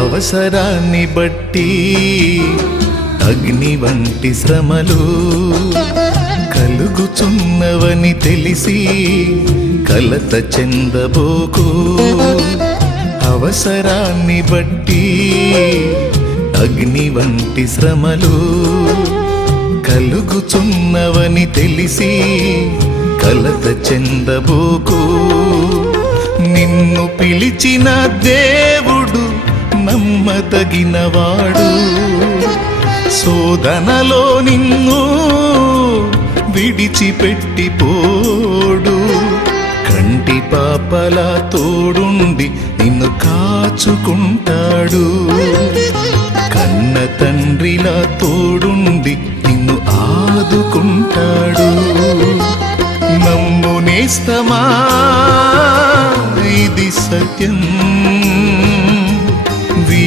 అవసరాన్ని బట్టి అగ్ని వంటి శ్రమలు కలుగుచున్నవని తెలిసి కలత చెందబోకు. అవసరాన్ని బట్టి అగ్ని వంటి శ్రమలు కలుగుచున్నవని తెలిసి కలత చెందబోకు. నిన్ను పిలిచిన దేవుడు నమ్మదగినవాడు. శోధనలో నిన్ను విడిచిపెట్టిపోడు. కంటి పాపలా తోడుండి నిన్ను కాచుకుంటాడు. కన్న తండ్రిలా తోడుండి నిన్ను ఆదుకుంటాడు. నమ్ము నేస్తమా ఇది సత్యం.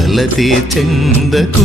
కలతే చెందకు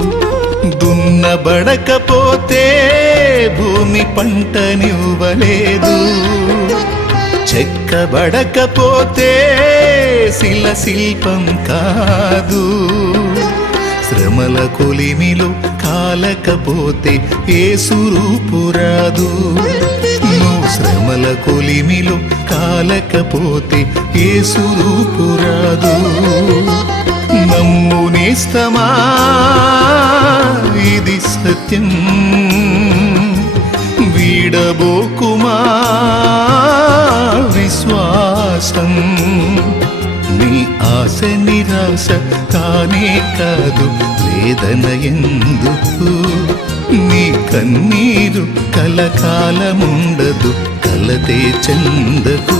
దున్నబడకపోతే భూమి పంటనివ్వలేదు చెక్కబడకపోతే శిల శిల్పం కాదు. శ్రమల కొలిమిలో కాలకపోతే ఏ సురూపురాదు నువ్వు శ్రమల కొలిమిలో కాలకపోతే ఏ సురూపురాదు నమ్ము నేస్తమా ఇది సత్యం. వీడబోకుమా? విశ్వాసం. నీ ఆశ నిరాశ కానే కాదు వేదన ఎందుకు? నీ కన్నీరు కలకాలముండదు కలతే చందకు.